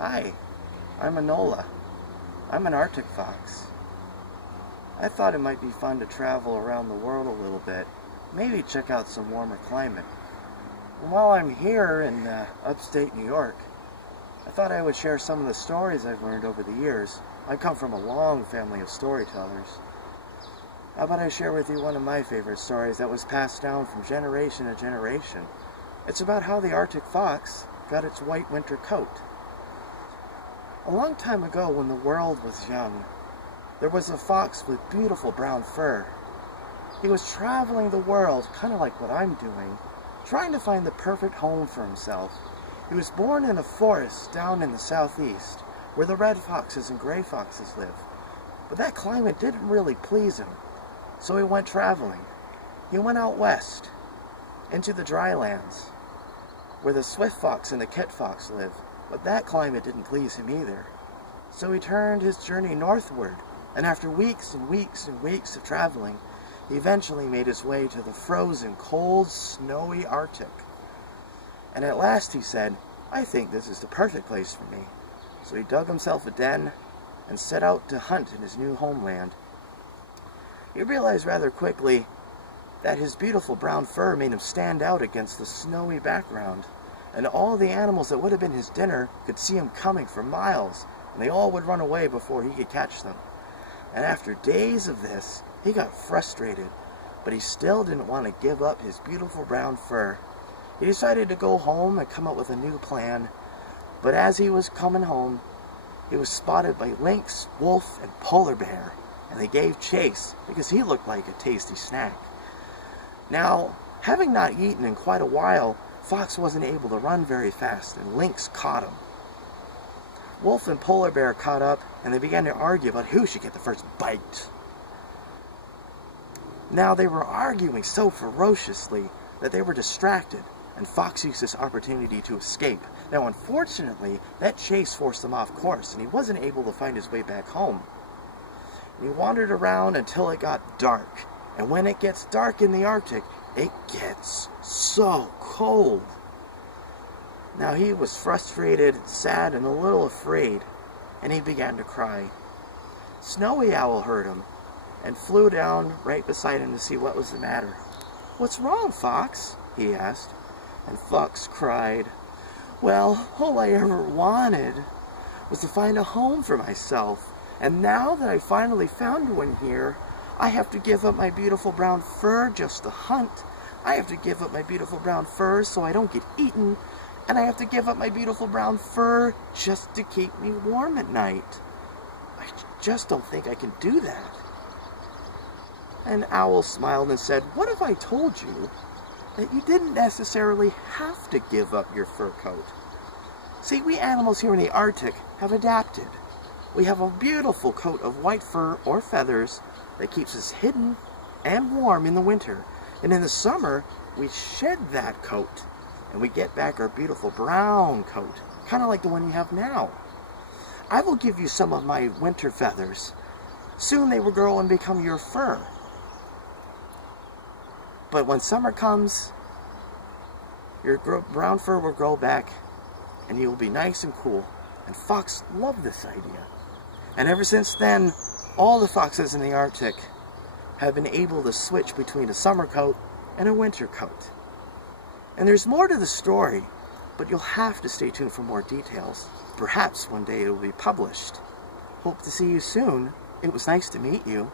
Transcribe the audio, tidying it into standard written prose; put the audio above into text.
Hi, I'm Inola. I'm an Arctic fox. I thought it might be fun to travel around the world a little bit, maybe check out some warmer climate. And while I'm here in upstate New York, I thought I would share some of the stories I've learned over the years. I come from a long family of storytellers. How about I share with you one of my favorite stories that was passed down from generation to generation? It's about how the Arctic fox got its white winter coat. A long time ago, when the world was young, there was a fox with beautiful brown fur. He was traveling the world, kind of like what I'm doing, trying to find the perfect home for himself. He was born in a forest down in the southeast, where the red foxes and gray foxes live. But that climate didn't really please him, so he went traveling. He went out west, into the dry lands, where the swift fox and the kit fox live. But that climate didn't please him either. So he turned his journey northward, and after weeks and weeks and weeks of traveling, he eventually made his way to the frozen, cold, snowy Arctic. And at last he said, "I think this is the perfect place for me." So he dug himself a den and set out to hunt in his new homeland. He realized rather quickly that his beautiful brown fur made him stand out against the snowy background. And all the animals that would have been his dinner could see him coming for miles, and they all would run away before he could catch them. And after days of this, he got frustrated, but he still didn't want to give up his beautiful brown fur. He decided to go home and come up with a new plan, but as he was coming home, he was spotted by lynx, wolf, and polar bear, and they gave chase because he looked like a tasty snack. Now, having not eaten in quite a while, Fox wasn't able to run very fast, and Lynx caught him. Wolf and Polar Bear caught up, and they began to argue about who should get the first bite. Now, they were arguing so ferociously that they were distracted, and Fox used this opportunity to escape. Now, unfortunately, that chase forced him off course, and he wasn't able to find his way back home. And he wandered around until it got dark, and when it gets dark in the Arctic, it gets so cold. Now he was frustrated, sad, and a little afraid, and he began to cry. Snowy Owl heard him and flew down right beside him to see what was the matter. "What's wrong, Fox?" he asked. And Fox cried, "Well, all I ever wanted was to find a home for myself, and now that I finally found one here, I have to give up my beautiful brown fur just to hunt. I have to give up my beautiful brown fur so I don't get eaten. And I have to give up my beautiful brown fur just to keep me warm at night. I just don't think I can do that." And Owl smiled and said, "What if I told you that you didn't necessarily have to give up your fur coat? See, we animals here in the Arctic have adapted. We have a beautiful coat of white fur or feathers that keeps us hidden and warm in the winter. And in the summer, we shed that coat and we get back our beautiful brown coat, kind of like the one you have now. I will give you some of my winter feathers. Soon they will grow and become your fur. But when summer comes, your brown fur will grow back and you will be nice and cool." And Fox loved this idea. And ever since then, all the foxes in the Arctic have been able to switch between a summer coat and a winter coat. And there's more to the story, but you'll have to stay tuned for more details. Perhaps one day it will be published. Hope to see you soon. It was nice to meet you.